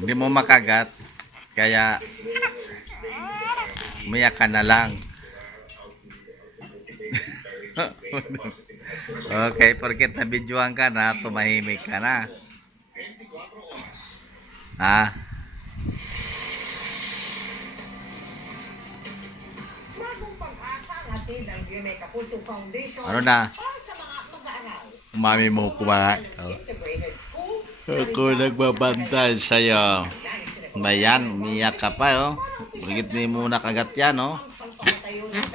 Hindi mo makagat. Kaya, umiyak ka na lang. Okay, porket nabidyohan ka na, tumahimik ka na. Ha? Bagong pag-asa ang hatid ng GMA Kapuso Foundation Ano na? para sa mga mag-aaral. Umami mo kumain. Oh. Integrated School. Ako nagbabantay sa'yo. Bayan, umiyak ka pa, oh. Bakit di mo nakagat yan, oh? Ang pagpapatayo ng